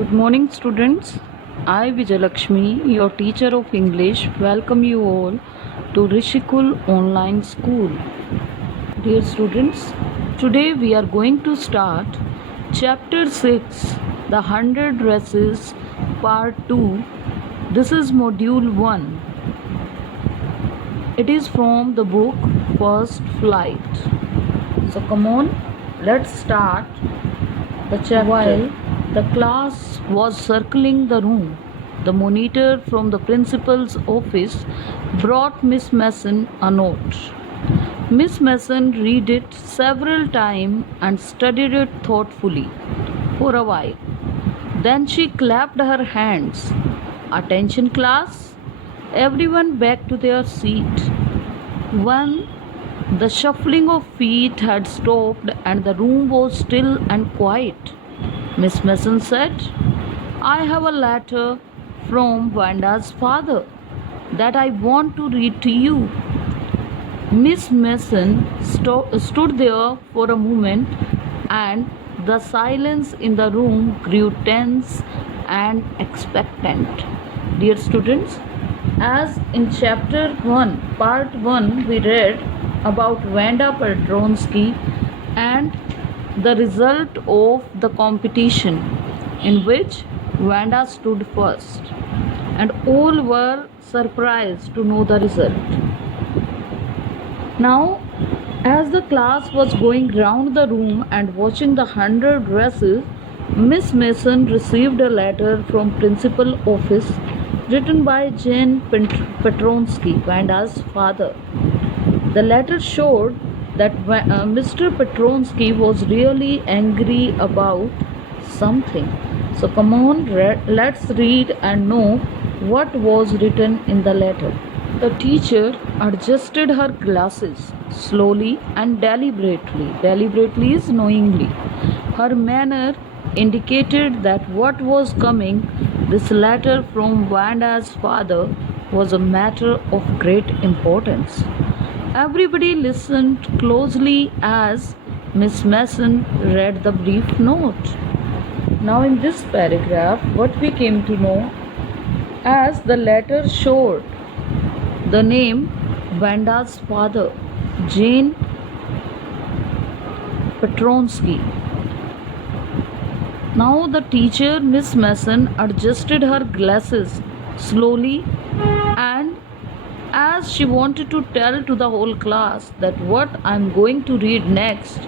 Good morning, students. I, Vijayalakshmi, your teacher of English, welcome you all to Rishikul Online School. Dear students, today we are going to start Chapter 6, The 100 Races, Part 2. This is Module 1. It is from the book First Flight. So come on, let's start the chapter. While the class was circling the room, the monitor from the principal's office brought Miss Mason a note. Miss Mason read it several times and studied it thoughtfully for a while. Then she clapped her hands. Attention, class! Everyone back to their seat. When the shuffling of feet had stopped and the room was still and quiet, Miss Mason said, I have a letter from Vanda's father that I want to read to you. Miss Mason stood there for a moment, and the silence in the room grew tense and expectant. Dear students, as in chapter 1, part 1, we read about Vanda Petronsky and the result of the competition in which Vanda stood first, and all were surprised to know the result. Now, as the class was going round the room and watching the 100 races, Miss Mason received a letter from principal office written by Jane Petronsky, Vanda's father. The letter showed that Mr. Petronsky was really angry about something. So come on, let's read and know what was written in the letter. The teacher adjusted her glasses slowly and deliberately. Deliberately is knowingly. Her manner indicated that what was coming, this letter from Vanda's father, was a matter of great importance. Everybody listened closely as Miss Mason read the brief note. Now, in this paragraph, what we came to know, as the letter showed the name Vanda's father, Jane Petronsky. Now, the teacher, Miss Mason, adjusted her glasses slowly, and as she wanted to tell to the whole class that what I'm going to read next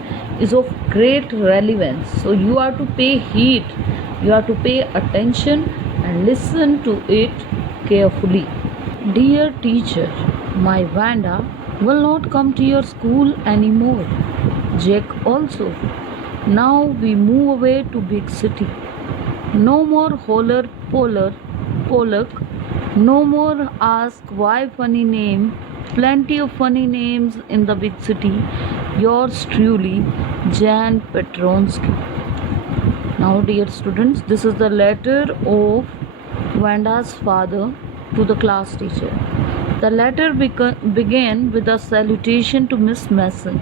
is of great relevance. So you are to pay heed, you are to pay attention and listen to it carefully. Dear teacher, my Vanda will not come to your school anymore. Jack also. Now we move away to big city. No more holler Pollock. No more ask why funny name. Plenty of funny names in the big city. Yours truly, Jan Petronsky. Now, dear students, this is the letter of Vanda's father to the class teacher. The letter began with a salutation to Miss Mason.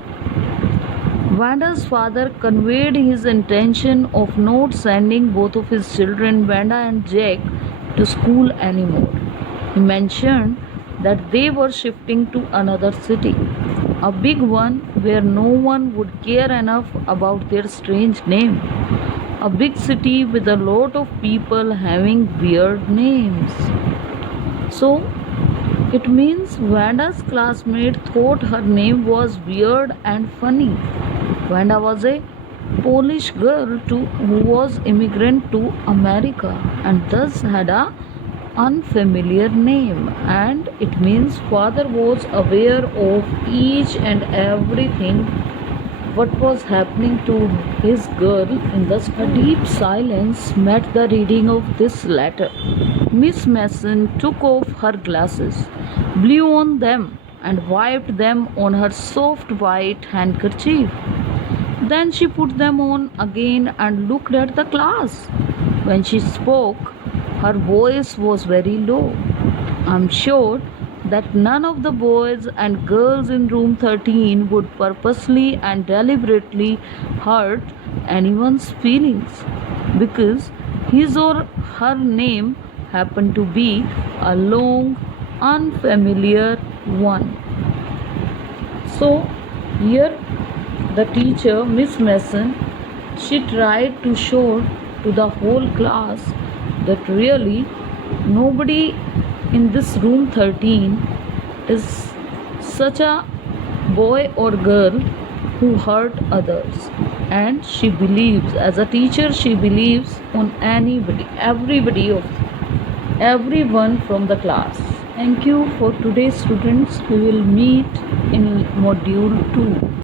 Vanda's father conveyed his intention of not sending both of his children, Vanda and Jack, to school anymore. He mentioned that they were shifting to another city, a big one where no one would care enough about their strange name. A big city with a lot of people having weird names. So, it means Vanda's classmate thought her name was weird and funny. Vanda was a Polish girl who was immigrant to America and thus had a unfamiliar name, and it means father was aware of each and everything what was happening to his girl in the school. A deep silence met the reading of this letter. Miss Mason took off her glasses, blew on them, and wiped them on her soft white handkerchief. Then she put them on again and looked at the class. When she spoke, her voice was very low. I'm sure that none of the boys and girls in room 13 would purposely and deliberately hurt anyone's feelings, because his or her name happened to be a long, unfamiliar one. So, here the teacher, Miss Mason, she tried to show to the whole class that really nobody in this room 13 is such a boy or girl who hurt others. And she believes, as a teacher, she believes on anybody, everyone from the class. Thank you for today, students. We will meet in module 2.